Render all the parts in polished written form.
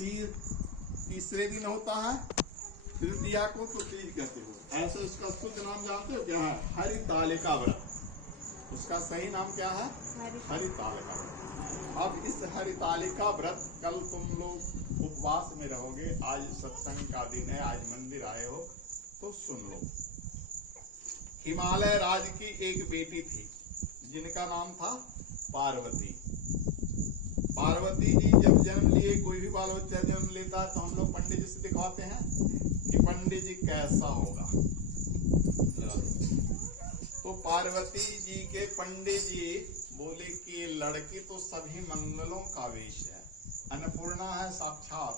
तीसरे दिन होता है, तृतीया को तो तीज कहते हो। ऐसा उसका शुद्ध नाम जानते हो क्या है? हरितालिका व्रत। उसका सही नाम क्या है? हरितालिका व्रत। अब इस हरितालिका व्रत कल तुम लोग उपवास में रहोगे। आज सत्संग का दिन है, आज मंदिर आए हो तो सुन लो। हिमालय राज की एक बेटी थी जिनका नाम था पार्वती। पार्वती जी जब जन्म लिए, कोई भी बाल बच्चा जन्म लेता है तो हम लोग पंडित जी से दिखवाते हैं कि पंडित जी कैसा होगा। तो पार्वती जी के पंडित जी बोले कि लड़की तो सभी मंगलों का वेश है, अन्नपूर्णा है साक्षात,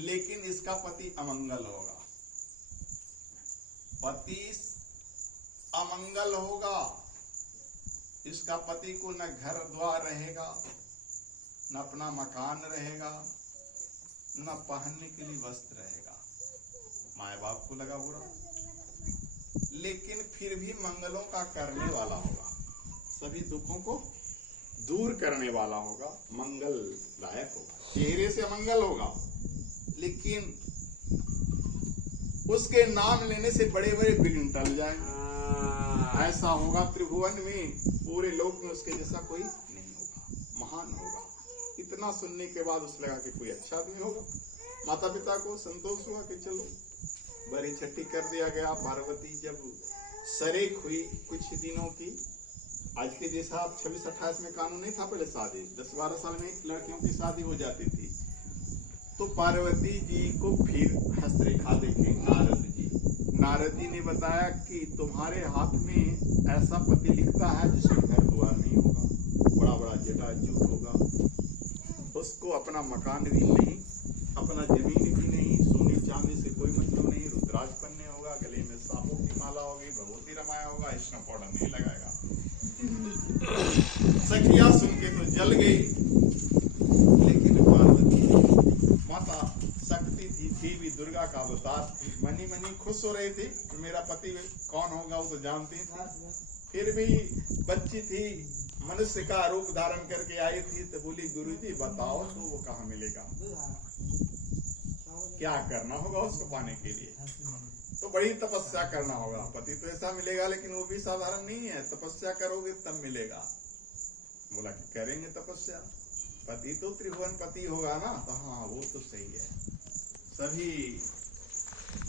लेकिन इसका पति अमंगल होगा। पति अमंगल होगा, इसका पति को न घर द्वार रहेगा, न अपना मकान रहेगा, न पहनने के लिए वस्त्र रहेगा। माए बाप को लगा बुरा, लेकिन फिर भी मंगलों का करने वाला होगा, सभी दुखों को दूर करने वाला होगा, मंगलदायक होगा। चेहरे से अमंगल होगा, लेकिन उसके नाम लेने से बड़े बड़े विघ्न टल जाएंगे। ऐसा होगा त्रिभुवन में, पूरे लोक में उसके जैसा कोई नहीं होगा, महान होगा। इतना सुनने के बाद उसे लगा कि कोई अच्छा आदमी होगा। माता पिता को संतोष हुआ कि चलो बड़ी छठी कर दिया गया। पार्वती जब सरेख हुई कुछ दिनों की, आज के जैसा 26-28 में कानून नहीं था, पहले शादी 10-12 साल में लड़कियों की शादी हो जाती थी। तो पार्वती जी को फिर हस्तरेखा देखे नारद जी। नारद जी ने बताया कि तुम्हारे हाथ में ऐसा पति लिखता है जिसका घर द्वार नहीं होगा, बड़ा बड़ा जटाजूट होगा, उसको अपना मकान भी नहीं, अपना जमीन भी नहीं, सोने चांदी से कोई मतलब नहीं, रुद्राक्ष पहनने होगा, गले में सांपों की माला होगी, भगवती रमाया होगा, स्नो पाउडर नहीं लगाएगा। सखिया सुन के तो जल गई, लेकिन पार्वती माता शक्ति थी, देवी दुर्गा का अवतार थी, मनी मनी खुश हो रही थी कि मेरा पति कौन होगा वो तो जानती थी। फिर भी बच्ची थी, मनुष्य का रूप धारण करके आई थी, तो बोली गुरुजी बताओ तो वो कहाँ मिलेगा, क्या करना होगा उसको पाने के लिए? तो बड़ी तपस्या करना होगा। पति तो ऐसा मिलेगा, लेकिन वो भी साधारण नहीं है, तपस्या करोगे तब मिलेगा। बोला कि करेंगे तपस्या, पति तो त्रिभुवन पति होगा ना। तो हाँ वो तो सही है, सभी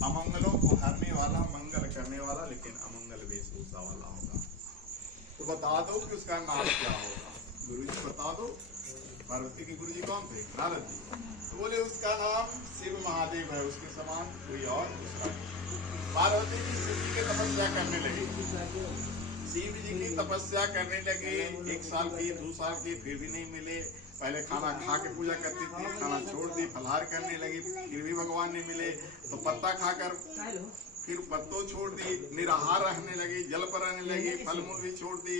अमंगलों को हरने वाला, मंगल करने वाला, लेकिन अमंगल वेशभूषा वाला होगा। तो बता दो कि उसका नाम क्या होगा। गुरुजी बता दो। पार्वती के गुरुजी कौन थे? नारद जी। तो बोले उसका नाम शिव महादेव है, उसके समान कोई और दूसरा नहीं। पार्वती जी शिव जी की तपस्या करने लगी, शिव जी की तपस्या करने लगे। 1 साल की, 2 साल की, फिर भी नहीं मिले। पहले खाना खा के पूजा करती थी, खाना छोड़ दी, फलहार करने लगी, फिर भी भगवान नहीं मिले। तो पत्ता खाकर फिर पत्तों छोड़ दी, निराहार रहने लगी, जल पर रहने लगी, फल मूल भी छोड़ दी,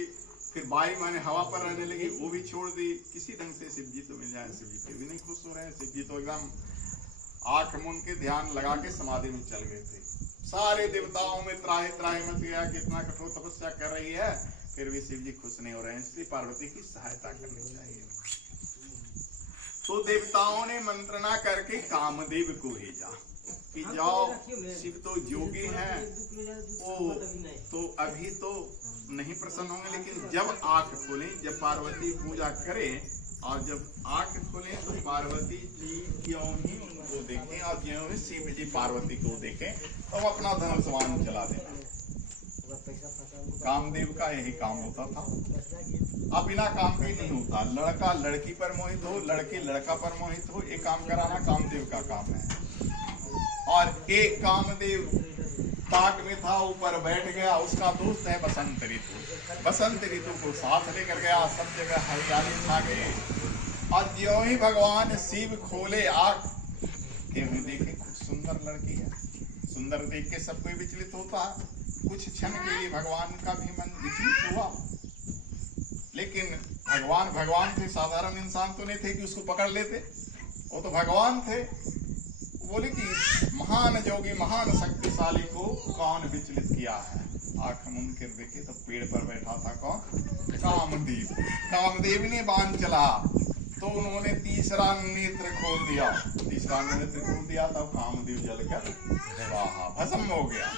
फिर वायु माने हवा पर रहने लगी, वो भी छोड़ दी। किसी ढंग से शिव जी तो मिल जाए, शिव जी फिर भी नहीं खुश हो रहे हैं। शिव जी तो एकदम आंख मूंद के ध्यान लगा के समाधि में चल गए थे। सारे देवताओं में त्राहि त्राहि मच गया कि इतना कठोर तपस्या कर रही है, फिर भी शिव जी खुश नहीं हो रहे हैं, इसलिए पार्वती की सहायता करनी चाहिए। तो देवताओं ने मंत्रणा करके कामदेव को भेजा कि जाओ, शिव तो जोगी हैं, वो तो अभी तो नहीं प्रसन्न होंगे, लेकिन जब आंख खोलें, जब पार्वती पूजा करें और जब आंख खोलें तो पार्वती जी क्यों ही उनको देखें और ज्यों ही शिव जी पार्वती को देखें, तो अपना धन समान चला देना। कामदेव का यही काम होता था। अब बिना काम के नहीं होता। लड़का लड़की पर मोहित हो, लड़की लड़का पर मोहित हो, ये काम कराना कामदेव का काम है। और एक कामदेव ताक में था, ऊपर बैठ गया, उसका दोस्त है बसंत ऋतु। बसंत ऋतु को साथ लेकर गया, सब जगह हरियाली छा गई। और ज्यों ही भगवान शिव खोले आंख, देखे खूब सुंदर लड़की है। सुंदर देख के सब कोई विचलित होता है। कुछ क्षण के लिए भगवान का भी मन विचलित हुआ, लेकिन भगवान थे, साधारण इंसान तो नहीं थे कि उसको पकड़ लेते, वो तो भगवान थे। बोले कि महान जोगी, महान शक्तिशाली को कौन विचलित किया है? आंख मूंद कर देखे तो पेड़ पर बैठा था कौन? कामदेव। कामदेव ने बाण चला तो उन्होंने तीसरा नेत्र खोल दिया, तीसरा नेत्र खोल दिया, तब कामदेव जलकर स्वाहा भस्म हो गया।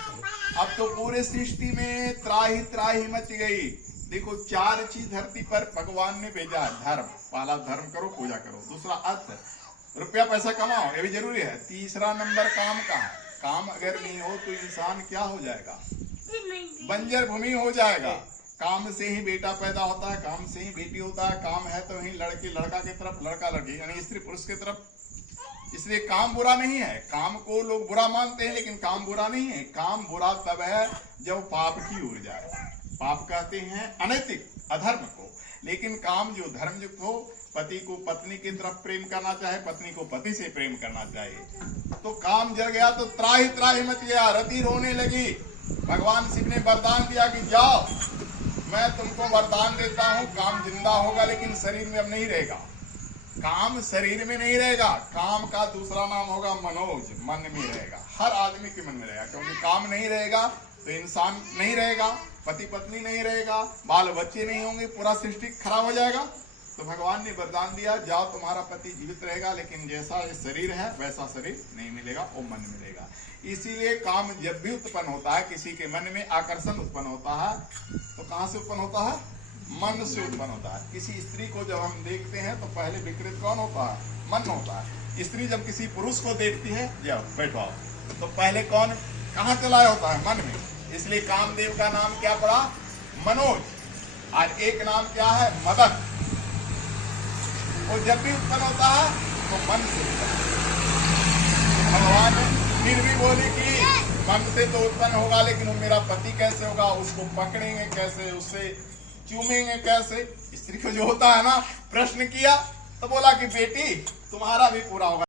अब तो पूरे सृष्टि में त्राही त्राही मच गई। देखो 4 चीज धरती पर भगवान ने भेजा है। धर्म, पहला धर्म करो, पूजा करो। दूसरा अर्थ, रुपया पैसा कमाओ, ये भी जरूरी है। तीसरा नंबर काम का है। काम अगर नहीं हो तो इंसान क्या हो जाएगा? बंजर भूमि हो जाएगा। काम से ही बेटा पैदा होता है, काम से ही बेटी होता है। काम है तो ही लड़की लड़का की तरफ, लड़का लड़की, यानी स्त्री पुरुष की तरफ। इसलिए काम बुरा नहीं है। काम को लोग बुरा मानते हैं, लेकिन काम बुरा नहीं है। काम बुरा तब है जब पाप की ओर जाए। पाप कहते हैं अनैतिक, अधर्म को। लेकिन काम जो धर्मयुक्त हो, पति को पत्नी की तरफ प्रेम करना चाहे, पत्नी को पति से प्रेम करना चाहिए। तो काम जल गया तो त्राही त्राही मच गया, रति रोने लगी। भगवान शिव ने वरदान दिया कि जाओ, मैं तुमको वरदान देता हूं, काम जिंदा होगा लेकिन शरीर में अब नहीं रहेगा। काम शरीर में नहीं रहेगा। काम का दूसरा नाम होगा मनोज, मन में रहेगा। हर आदमी के मन में रहेगा, क्योंकि काम नहीं रहेगा तो इंसान नहीं रहेगा, पति पत्नी नहीं रहेगा, बाल बच्चे नहीं होंगे, पूरा सृष्टि खराब हो जाएगा। तो भगवान ने वरदान दिया, जाओ तुम्हारा पति जीवित रहेगा, लेकिन जैसा ये शरीर है वैसा शरीर नहीं मिलेगा, वो मन मिलेगा। इसीलिए काम जब भी उत्पन्न होता है, किसी के मन में आकर्षण उत्पन्न होता है, तो कहाँ से उत्पन्न होता है? मन से उत्पन्न होता है। किसी स्त्री को जब हम देखते हैं तो पहले विकृत कौन होता है? मन होता है। स्त्री जब किसी पुरुष को देखती है, जाओ बैठो आओ, तो पहले कौन कहाँ चलाया होता है? मन में। इसलिए कामदेव का नाम क्या पड़ा? मनोज। और एक नाम क्या है? मदन। वो जब भी उत्पन्न होता है तो मन से भगवान फिर भी बोले कि मन से तो उत्पन्न होगा, लेकिन वो मेरा पति कैसे होगा? उसको पकड़ेंगे कैसे? उससे चूमेंगे कैसे? स्त्री को जो होता है ना, प्रश्न किया तो बोला कि बेटी तुम्हारा भी पूरा होगा।